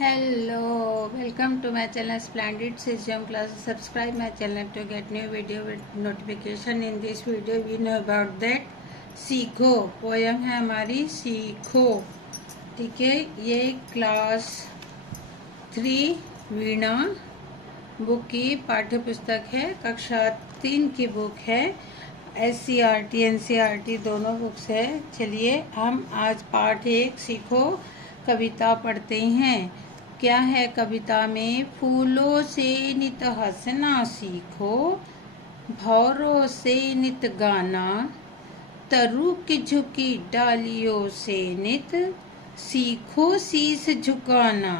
Hello, welcome to my channel Splendid System Class. Subscribe my channel to get new video with notification. In this video we know about that सीखो poem है हमारी सीखो। ठीक है, ये class 3 वीणा book की पाठ्य पुस्तक है। कक्षा 3 की बुक है। SCRT NCRT दोनों बुक्स है। चलिए हम आज पाठ 1 सीखो कविता पढ़ते हैं। क्या है कविता में? फूलों से नित हंसना सीखो, भौरों से नित गाना, तरु की झुकी डालियों से नित सीखो शीश झुकाना।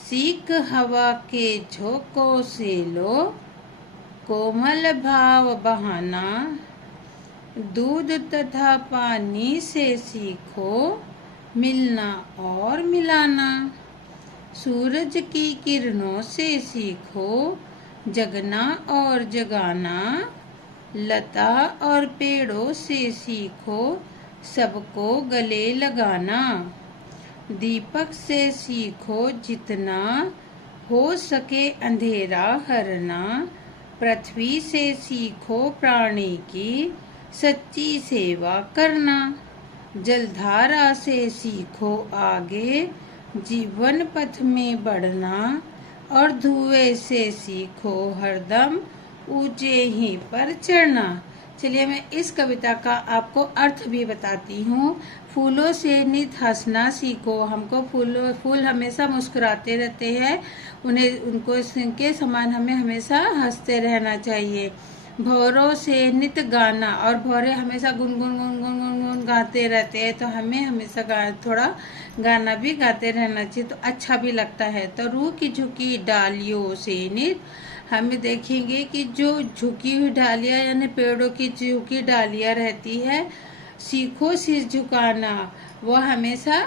सीख हवा के झोंकों से लो, कोमल भाव बहाना, दूध तथा पानी से सीखो, मिलना और मिलाना। सूरज की किरणों से सीखो, जगना और जगाना, लता और पेड़ों से सीखो, सबको गले लगाना। दीपक से सीखो जितना हो सके अंधेरा हरना, पृथ्वी से सीखो प्राणी की सच्ची सेवा करना। जलधारा से सीखो आगे जीवन पथ में बढ़ना, और धुएं से सीखो हरदम ऊंचे ही पर चढ़ना। चलिए मैं इस कविता का आपको अर्थ भी बताती हूँ। फूलों से नित हंसना सीखो। हमको फूल हमेशा मुस्कुराते रहते हैं, उनको के समान हमें हमेशा हंसते रहना चाहिए। भौरों से नित गाना, और भौरे हमेशा गुनगुन गुनगुन गुनगुन गाते रहते हैं, तो हमें हमेशा थोड़ा गाना भी गाते रहना चाहिए, तो अच्छा भी लगता है। तो रूह की झुकी डालियों से नित, हमें देखेंगे कि जो झुकी हुई डालियां यानी पेड़ों की झुकी डालियां रहती है, सीखो शीश झुकाना। वो हमेशा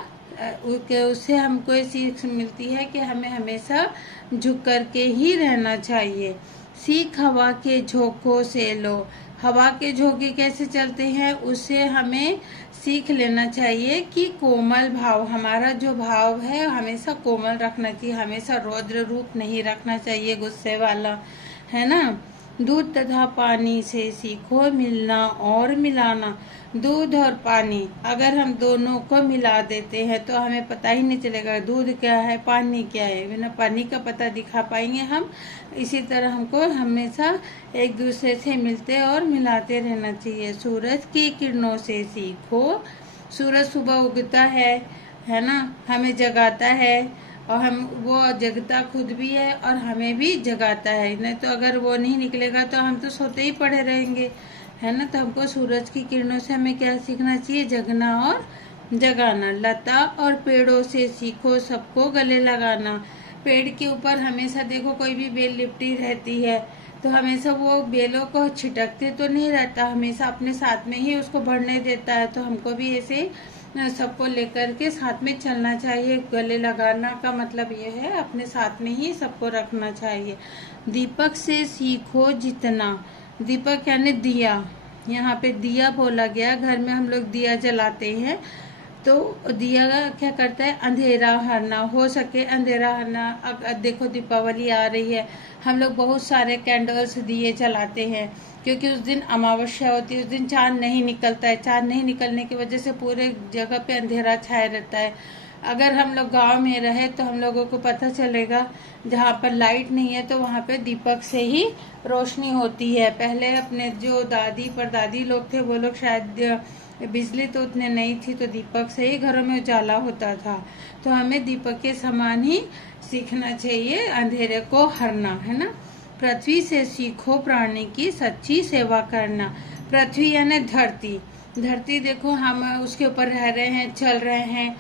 उससे हमको ये सीख मिलती है कि हमें हमेशा झुक करके ही रहना चाहिए। सीख हवा के झोंकों से लो। हवा के झोंके कैसे चलते हैं, उससे हमें सीख लेना चाहिए कि कोमल भाव, हमारा जो भाव है हमेशा कोमल रखना चाहिए, हमेशा रौद्र रूप नहीं रखना चाहिए, गुस्से वाला, है ना। दूध तथा पानी से सीखो, मिलना और मिलाना। दूध और पानी अगर हम दोनों को मिला देते हैं तो हमें पता ही नहीं चलेगा दूध क्या है पानी क्या है। बिना पानी का पता दिखा पाएंगे हम। इसी तरह हमको हमेशा एक दूसरे से मिलते और मिलाते रहना चाहिए। सूरज की किरणों से सीखो। सूरज सुबह उगता है ना, हमें जगाता है, और हम वो जगता खुद भी है और हमें भी जगाता है। नहीं तो अगर वो नहीं निकलेगा तो हम तो सोते ही पड़े रहेंगे, है ना। तो हमको सूरज की किरणों से हमें क्या सीखना चाहिए? जगना और जगाना। लता और पेड़ों से सीखो, सबको गले लगाना। पेड़ के ऊपर हमेशा देखो कोई भी बेल लिपटी रहती है, तो हमेशा वो बेलों को छिटकते तो नहीं रहता, हमेशा अपने साथ में ही उसको बढ़ने देता है। तो हमको भी ऐसे सबको लेकर के साथ में चलना चाहिए। गले लगाना का मतलब ये है अपने साथ में ही सबको रखना चाहिए। दीपक से सीखो जितना। दीपक यानी दिया, यहाँ पे दिया बोला गया। घर में हम लोग दिया जलाते हैं, तो दिया क्या करता है? अंधेरा हरना, हो सके अंधेरा हरना। अब देखो दीपावली आ रही है, हम लोग बहुत सारे कैंडल्स दिए जलाते हैं, क्योंकि उस दिन अमावस्या होती है, उस दिन चांद नहीं निकलता है। चांद नहीं निकलने की वजह से पूरे जगह पे अंधेरा छाया रहता है। अगर हम लोग गांव में रहे तो हम लोगों को पता चलेगा, जहाँ पर लाइट नहीं है तो वहाँ पे दीपक से ही रोशनी होती है। पहले अपने जो दादी परदादी लोग थे, वो लोग शायद बिजली तो उतने नहीं थी, तो दीपक से ही घरों में उजाला होता था। तो हमें दीपक के समान ही सीखना चाहिए, अंधेरे को हरना, है ना। पृथ्वी से सीखो प्राणी की सच्ची सेवा करना। पृथ्वी यानी धरती। धरती देखो हम उसके ऊपर रह रहे हैं, चल रहे हैं,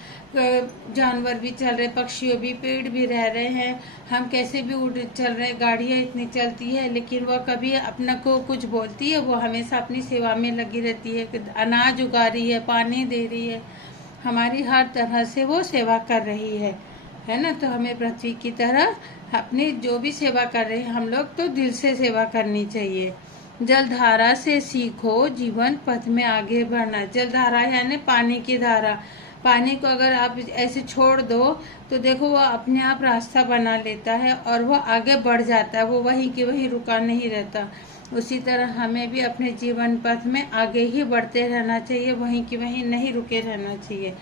जानवर भी चल रहे, पक्षी भी, पेड़ भी रह रहे हैं, हम कैसे भी उड़ चल रहे, गाड़ियाँ इतनी चलती है, लेकिन वह कभी अपना को कुछ बोलती है? वो हमेशा अपनी सेवा में लगी रहती है। अनाज उगा रही है, पानी दे रही है, हमारी हर तरह से वो सेवा कर रही है ना। तो हमें पृथ्वी की तरह अपनी जो भी सेवा कर रहे हैं हम लोग, तो दिल से सेवा करनी चाहिए। जलधारा से सीखो जीवन पथ में आगे बढ़ना। जलधारा यानी पानी की धारा। पानी को अगर आप ऐसे छोड़ दो तो देखो वो अपने आप रास्ता बना लेता है और वो आगे बढ़ जाता है, वो वहीं की वहीं रुका नहीं रहता। उसी तरह हमें भी अपने जीवन पथ में आगे ही बढ़ते रहना चाहिए, वहीं की वहीं नहीं रुके रहना चाहिए।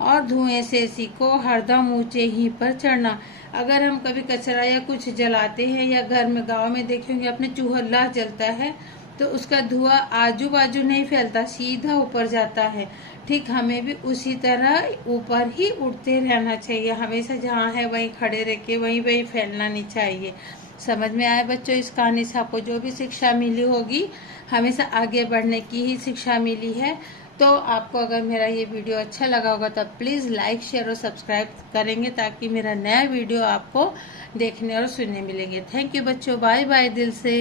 और धुएं से सीखो हरदम ऊंचे ही पर चढ़ना। अगर हम कभी कचरा या कुछ जलाते हैं या घर में गांव में देखेंगे अपने चूल्हा जलता है तो उसका धुआं आजू बाजू नहीं फैलता, सीधा ऊपर जाता है। ठीक हमें भी उसी तरह ऊपर ही उड़ते रहना चाहिए, हमेशा जहाँ है वहीं खड़े रह के वहीं वहीं फैलना नहीं चाहिए। समझ में आए बच्चों इस कहानी से आपको जो भी शिक्षा मिली होगी, हमेशा आगे बढ़ने की ही शिक्षा मिली है। तो आपको अगर मेरा ये वीडियो अच्छा लगा होगा तो प्लीज़ लाइक शेयर और सब्सक्राइब करेंगे ताकि मेरा नया वीडियो आपको देखने और सुनने मिलेंगे। थैंक यू बच्चों, बाय बाय दिल से।